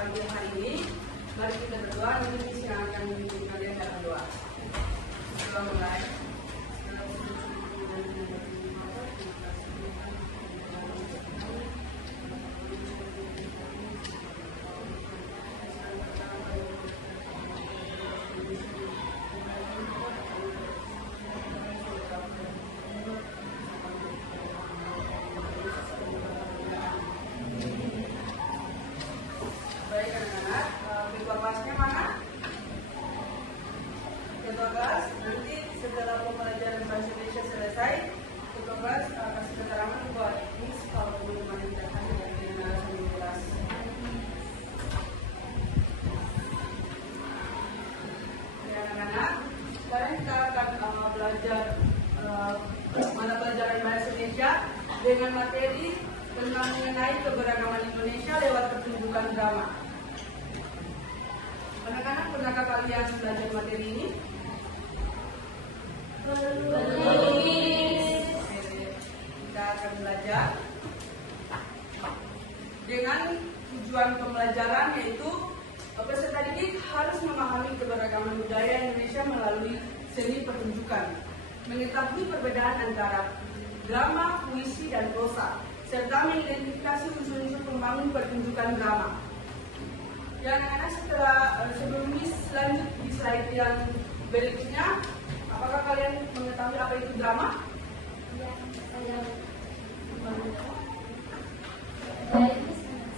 pagi hari ini. Mari kita berdoa, nanti Miss yang akan memimpin kalian dalam doa. Doa mulai. Baik anak-anak, ketua kelasnya mana? Ketua kelas, nanti setelah pembelajaran bahasa Indonesia selesai, ketua kelas kasih keterangan buat Miss kalau belum mengerjakan dari narasi di kelas. Ya anak-anak, sekarang kita akan belajar mata pelajaran bahasa Indonesia dengan materi tentang mengenai keberagaman Indonesia lewat pertunjukan drama. Anak-anak, pernahkah kalian belajar materi ini? Belum. Kita akan belajar dengan tujuan pembelajaran yaitu peserta didik harus memahami keberagaman budaya Indonesia melalui seni pertunjukan, mengetahui perbedaan antara drama, puisi, dan prosa, serta mengidentifikasi unsur-unsur pembangun pertunjukan drama. Ya anak-anak, sebelum Miss lanjut di slide yang berikutnya, apakah kalian mengetahui apa itu drama? Ya,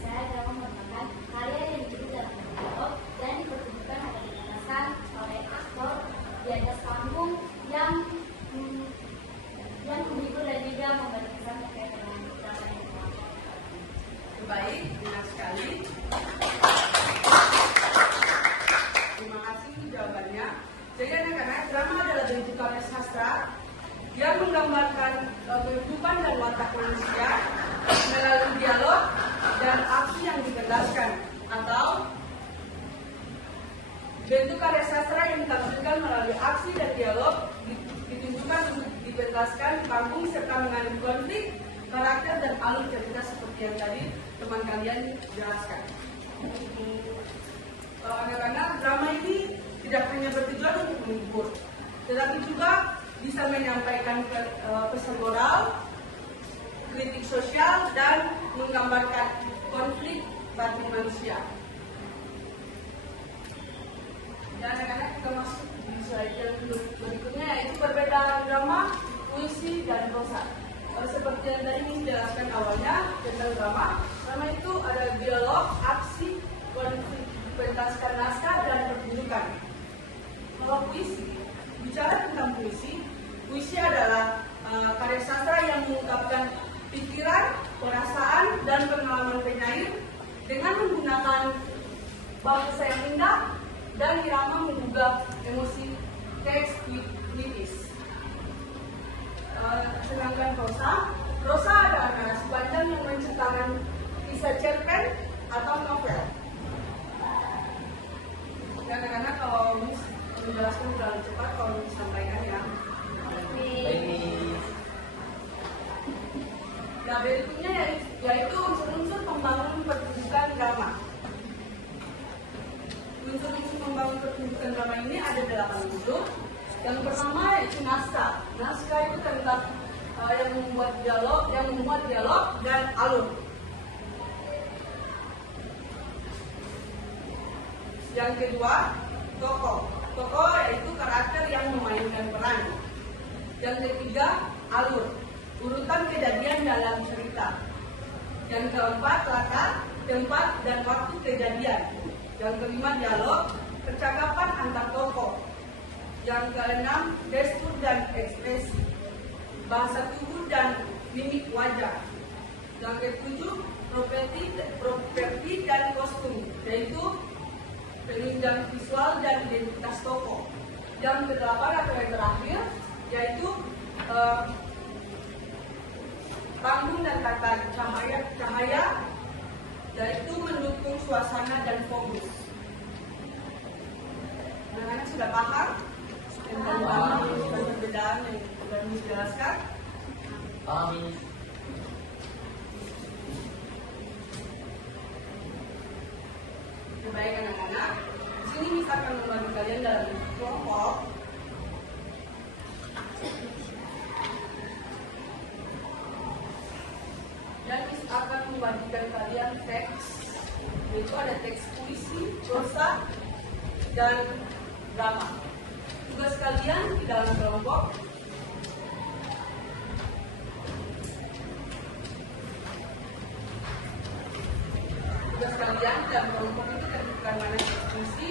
saya drama merupakan karya yang dibuat dalam dialog dan dipertunjukkan atau dijelaskan oleh aktor di atas panggung yang menghibur dan juga memberi kesan terkait dengan drama yang dimaksud. Baik, benar sekali. Terima kasih jawabannya. Jadi anak-anak, drama adalah bentuk karya sastra yang menggambarkan kehidupan dan watak manusia melalui dialog dan aksi yang diperdaskan, atau bentuk karya sastra yang ditampilkan melalui aksi dan dialog ditunjukkan untuk dipentaskan di panggung serta mengandung konflik, karakter, dan alur cerita seperti yang tadi teman kalian jelaskan. Anak-anak, drama ini tidak hanya bertujuan untuk menghibur, tetapi juga bisa menyampaikan pesan moral, kritik sosial, dan menggambarkan konflik batin manusia. Dan anak-anak, kita masuk di slide yang berikutnya, yaitu perbedaan drama, puisi, dan prosa. Seperti yang tadi Miss jelaskan awalnya tentang drama itu ada dialog, aksi, konflik, pentaskan naskah, dan pertunjukan. Kalau puisi, bicara tentang puisi adalah karya sastra yang mengungkapkan pikiran, perasaan, dan pengalaman penyair dengan menggunakan bahasa yang indah dan irama menggugah emosi teks kritis. Sedangkan prosa adalah narasi panjang yang menceritakan kisah cerpen atau novel. Dan anak-anak, kalau Miss menjelaskan terlalu cepat, kalau disampaikan ya. Nah, berikutnya yaitu unsur-unsur pembangunan pertunjukan drama. Unsur-unsur pembangunan pertunjukan drama ini ada 8 unsur. Yang pertama yaitu naskah. Naskah itu tentang yang membuat dialog dan alur. Yang kedua, tokoh. Tokoh yaitu karakter yang memainkan peran. Yang ketiga, alur, urutan kejadian dalam cerita. Yang keempat, latar, tempat, dan waktu kejadian. Yang kelima, dialog, percakapan antar tokoh. Yang keenam, gestur dan ekspresi, bahasa tubuh dan mimik wajah. Yang ketujuh, properti dan kostum, yaitu penunjang visual dan identitas tokoh. Yang kedelapan atau yang terakhir yaitu panggung dan tata cahaya, yaitu mendukung suasana dan fokus. Anak-anak sudah paham tentang perbedaan yang sudah dijelaskan? Paham. sini Miss akan membagi kalian dalam kelompok. Dan Miss akan membagikan kalian teks, yaitu ada teks puisi, prosa, dan drama. Tugas kalian di dalam kelompok dalam kelompok itu tentukan mana teks puisi,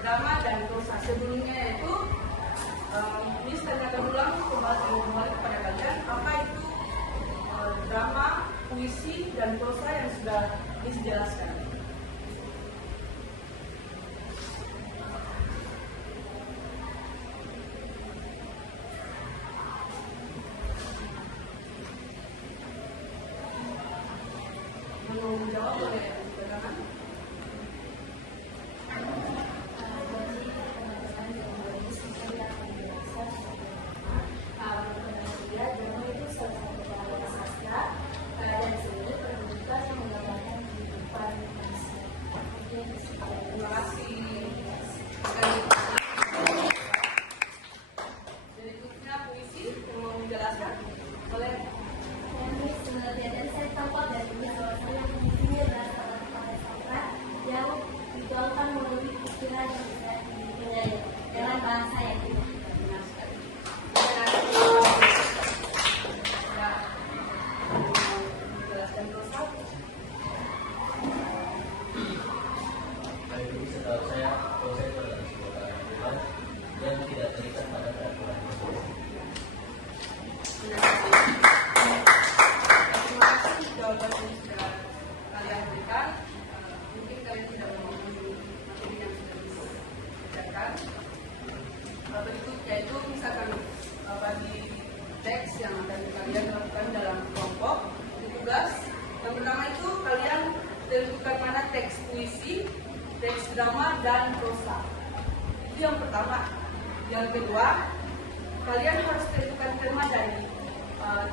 drama, dan prosa. Sebelumnya itu Miss tanyakan ulang kembali kepada kalian apa itu drama, puisi, dan prosa yang sudah Miss jelaskan. Mau menjawab boleh silakan. Terima kasih. Berikutnya puisi yang mau menjelaskan boleh. Yang dituangkan melalui istilah yang bisa dikenali dengan bahasa yang tidak. Benar sekali. Menjelaskan prosa. Baik, jadi setahu saya proses adalah sebuah kehidupan yang tidak terikat pada peraturan. Terima kasih jawaban yang sudah kalian berikan. Mungkin kalian tidak memahami materi yang sudah dikerjakan. Berikutnya itu misalkan bagi teks yang akan kalian lakukan dalam kelompok. Tugas yang pertama itu kalian tentukan mana teks puisi, teks drama, dan prosa. Itu yang pertama. Yang kedua, kalian harus tentukan tema dari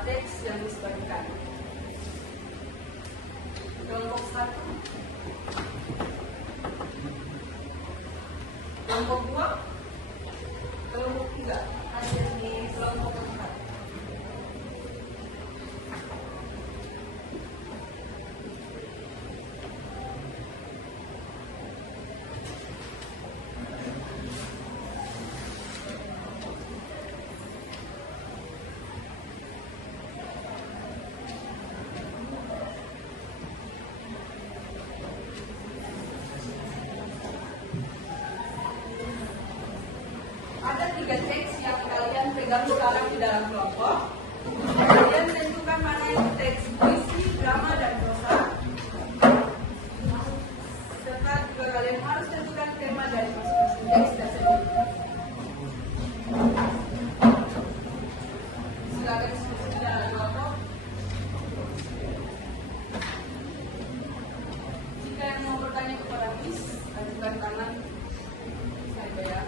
teks yang disebarkan. Kelompok 1, kelompok 2, kelompok 3, hadir di kelompok 4. Ada 3 teks yang kalian pegang sekarang di dalam kelompok. Kalian tentukan mana yang teks puisi, drama, dan prosa. Serta juga kalian harus tentukan tema dari masing-masing teks tersebut. Silakan diskusi di dalam kelompok. Jika yang mau bertanya kepada Miss, ajukan tangan. Saya bayar.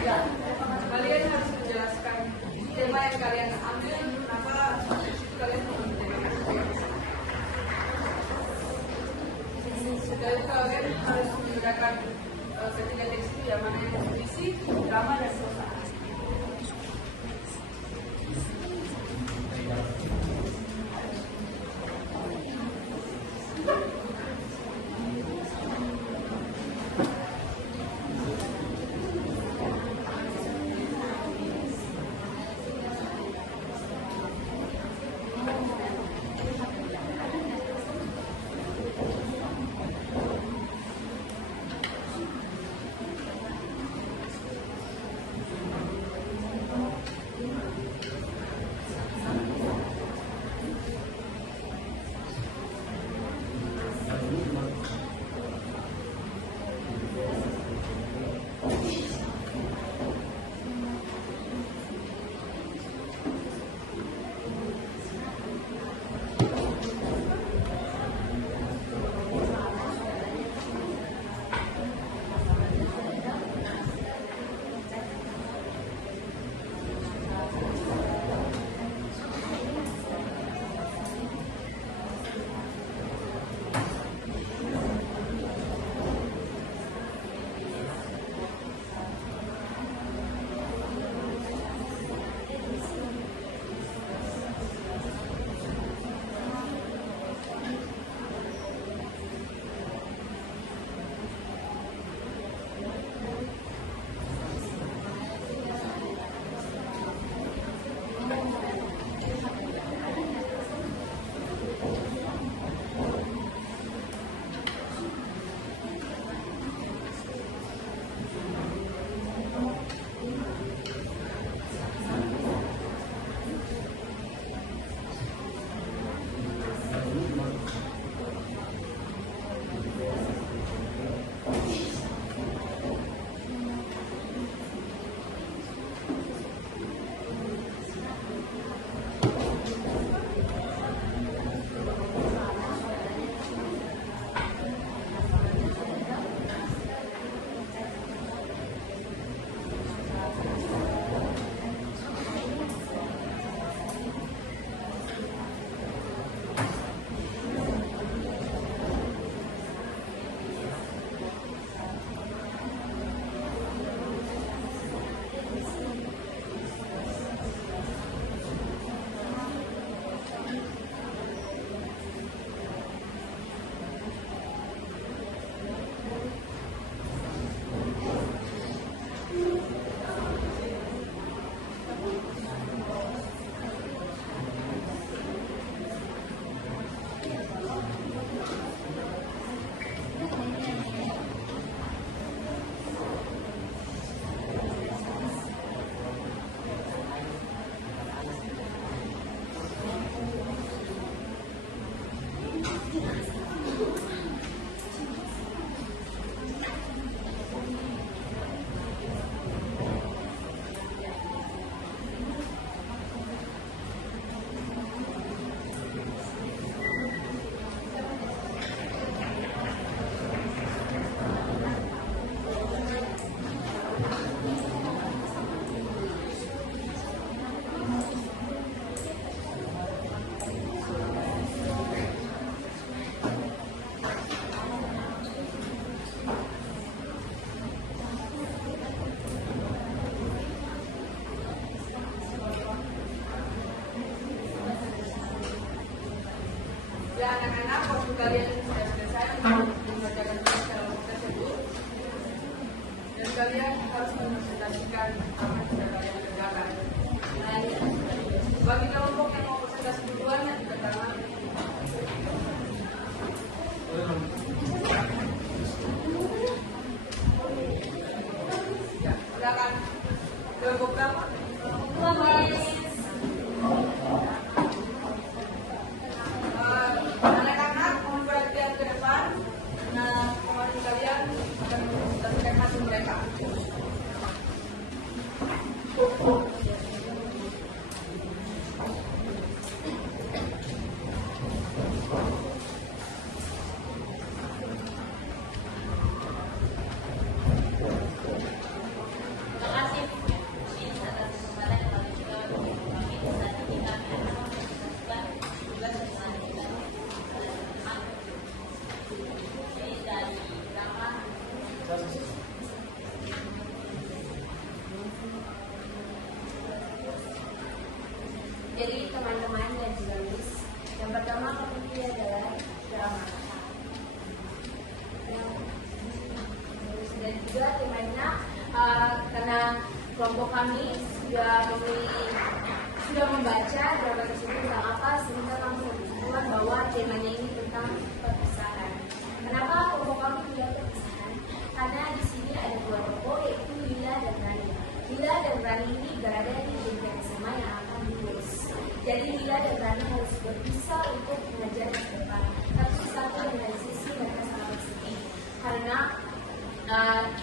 Ya, kalian harus menjelaskan tema yang kalian ambil, kenapa kalian mengambil tema itu. Sudah kalian harus menggunakan ketiga teks itu, yang mana yang puisi, drama, dan prosa. Jadi teman-teman dan juga Miss, yang pertama kami pilih adalah drama. Dan juga temanya karena kelompok kami sudah membaca drama tersebut tentang apa, sehingga kami berkesimpulan bahwa temanya ini tentang perpisahan. Kenapa kelompok kami pilih perpisahan? Karena di sini ada dua tokoh, yaitu Lila dan Rani. Lila dan Rani ini berada di jenjang SMA yang akan lulus. Jadi Lila dan Rani harus berpisah untuk belajar ke depan. Tapi satu dari sisi mereka sangat bersedih karena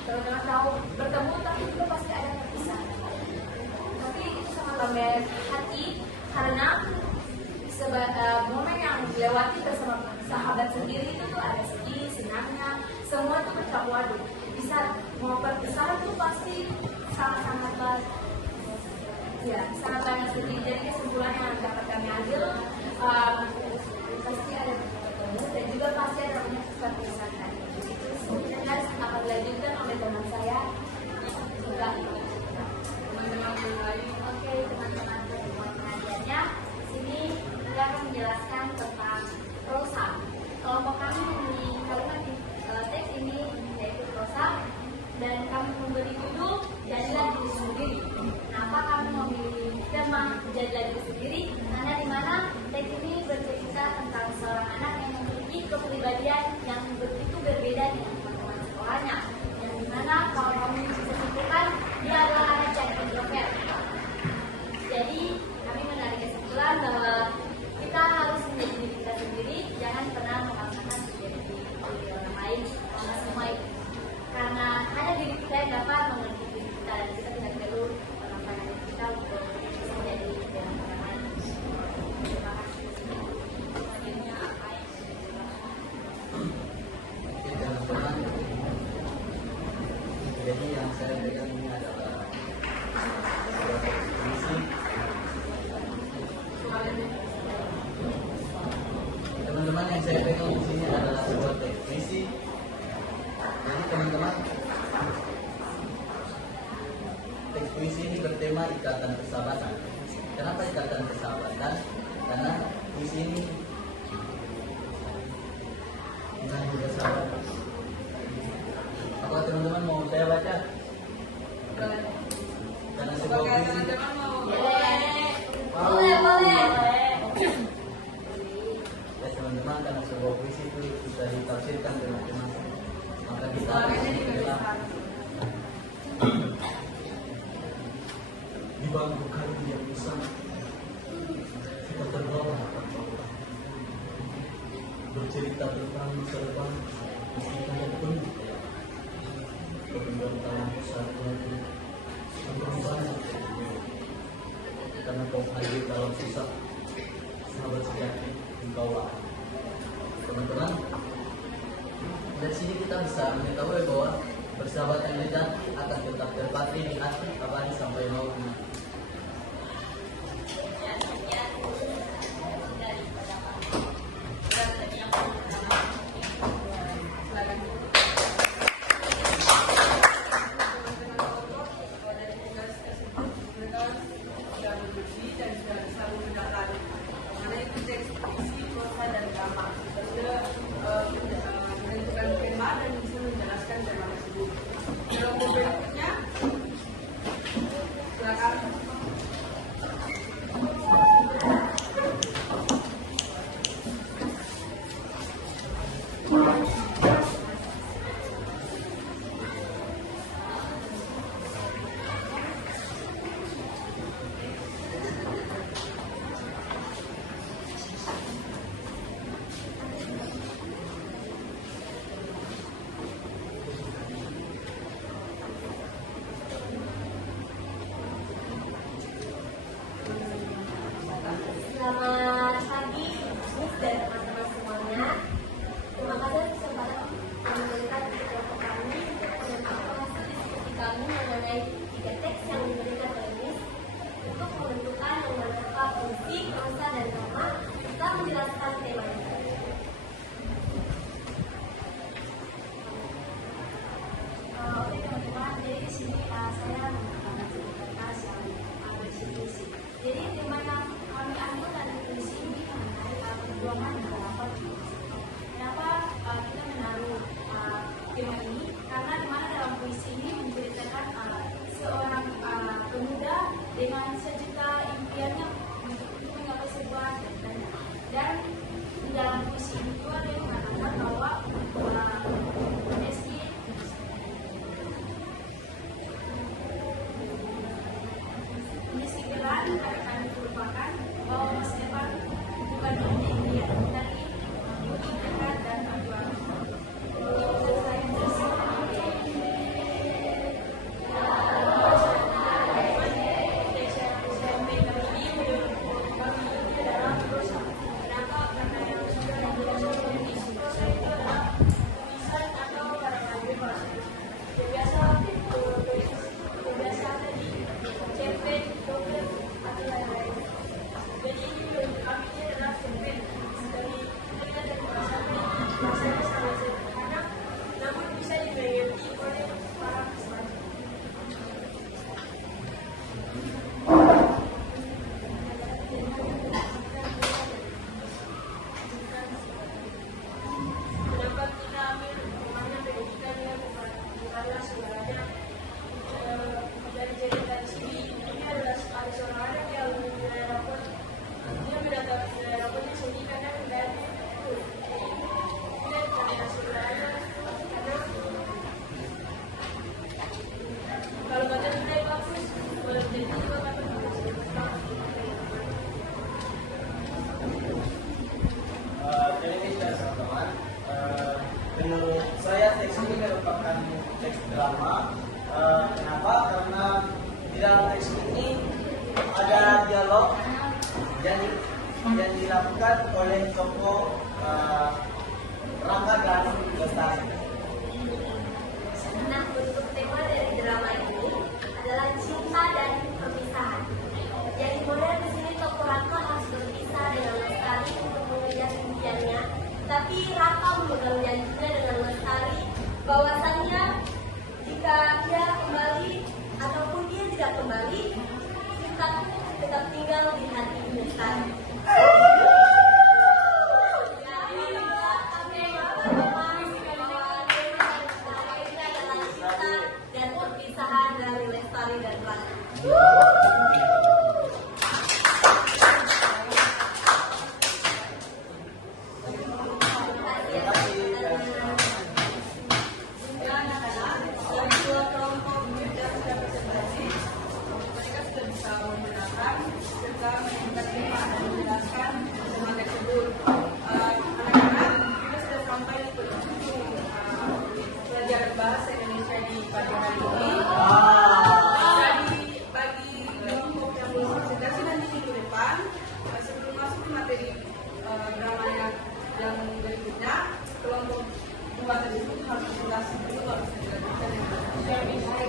teman-teman tahu bertemu tapi juga pasti ada perpisahan. Tapi itu sangat lembut hati karena momen yang dilewati bersama sahabat sendiri itu tuh ada sedih, senangnya, semua itu bercampur aduk. Bisa mau perpisahan tuh pasti sangat-sangat sangat banyak sedih. Jadi kesimpulan yang dapat kami ambil pasti ada bertemu dan juga pasti ada perpisahan. Dan akan dilanjutkan oleh teman saya juga Teman-teman yang lain. Oke, teman-teman pengajiannya di sini kita akan menjelaskan tentang prosa. Kelompok kami di kalimat teks ini yaitu prosa, dan kami memberi judul Jadilah Diri Sendiri. Kenapa kami memilih tema Jadilah Diri Sendiri? Karena di mana teks ini bercerita tentang seorang anak yang memiliki kepribadian yang begitu berbeda dengan teman-teman sekolahnya. Yang dimana kalau kami bisa simpulkan dia adalah anak yang introvert. Jadi kami menarik kesimpulan bahwa kita harus menjadi diri kita sendiri, jangan pernah memaksakan menjadi diri orang lain karena semua itu. Karena hanya diri kita yang dapat mengerti diri kita, dan kita tidak perlu orang lain kita untuk bisa menjadi orang lain. Terima kasih. Selanjutnya apa yang sudah dilakukan? Oke, teman-teman. Jadi yang saya pegang ini adalah sebuah puisi. Teman-teman, yang saya pegang di sini adalah sebuah teks puisi. Jadi teman-teman, teks puisi ini bertema ikatan persahabatan. Kenapa ikatan persahabatan? Karena puisi ini tentang juga sahabat. Apa teman-teman mau saya baca? Karena sebuah Sebagai puisi. teman-teman mau Boleh. Ya teman-teman, karena sebuah puisi itu bisa ditafsirkan teman-teman. Maka kita harus suaranya bilang digeliskan. di bangku kayu yang besar kita terbawa bercerita tentang masa depan meski kaya penuh pembentalan satu lagi untuk banyak karena kau hadir dalam sisa sahabat sejati engkaulah. Teman-teman, dari sini kita bisa mengetahui bahwa persahabatan yang sejati akan tetap terpatri di hati abadi sampai maut. Menentukan tema dan bisa menjelaskan tema tersebut. Dalam berikutnya, silakan tema ini karena dimana dalam puisi ini menceritakan seorang pemuda dengan sejuta impiannya untuk menggapai sebuah cita-cita. Dan di dalam puisi ini juga dia mengatakan bahwa meski berat akan kami melupakan bahwa masa depan bukan milik dia, tapi butuh tekad dan perjuangan. Menurut saya teks ini merupakan teks drama. Kenapa? Karena di dalam teks ini ada dialog yang dilakukan oleh tokoh Rangga dan Lestari. Nah, untuk tema dari drama ini adalah cinta dan perpisahan. Yang dimulai di sini tokoh Raka harus berpisah dengan Lestari untuk mengejar impiannya, tapi Raka memegang janjinya dengan Lestari bahwasannya jika dia kembali ataupun dia tidak kembali, cintaku tetap tinggal di hati Lestari. Dan perpisahan dari Lestari dan Raka. Bahasa Indonesia di pagi hari ini. Jadi bagi kelompok yang belum presentasi nanti minggu depan, sebelum masuk ke materi drama yang berikutnya, kelompok 2 tersebut harus presentasi dulu baru bisa dilanjutkan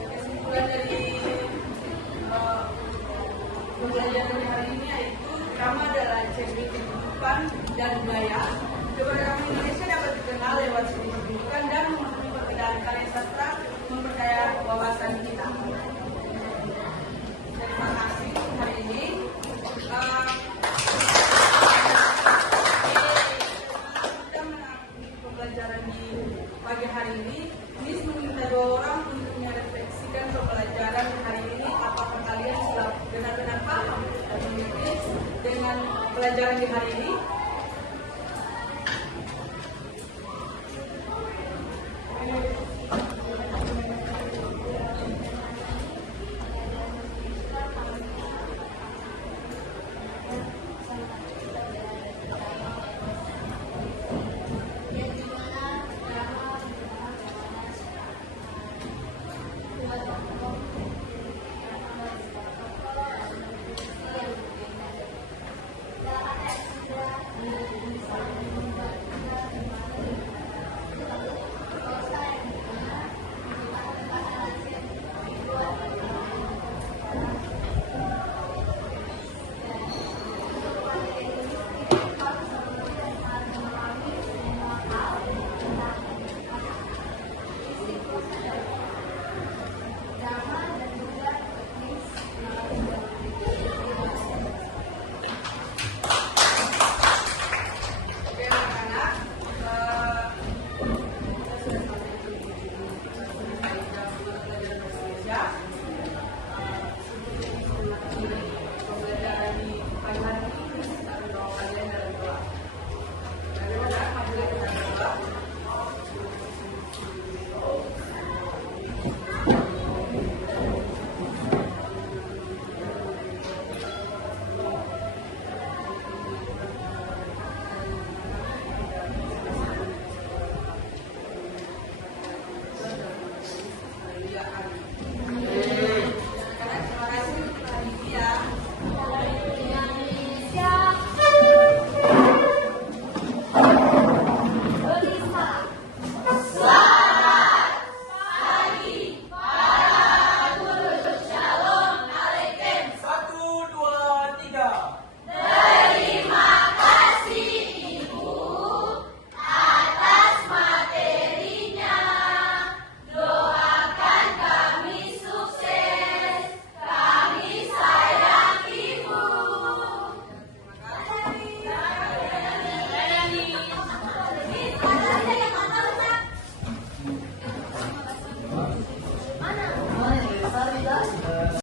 dengan kesimpulan dari pembelajaran hari ini yaitu drama adalah cermin kehidupan dan budaya. Keberadaan Indonesia dapat dikenal lewat seni pertunjukan dan memahami perbedaan karya sastra memperkaya wawasan kita. Terima kasih hari ini.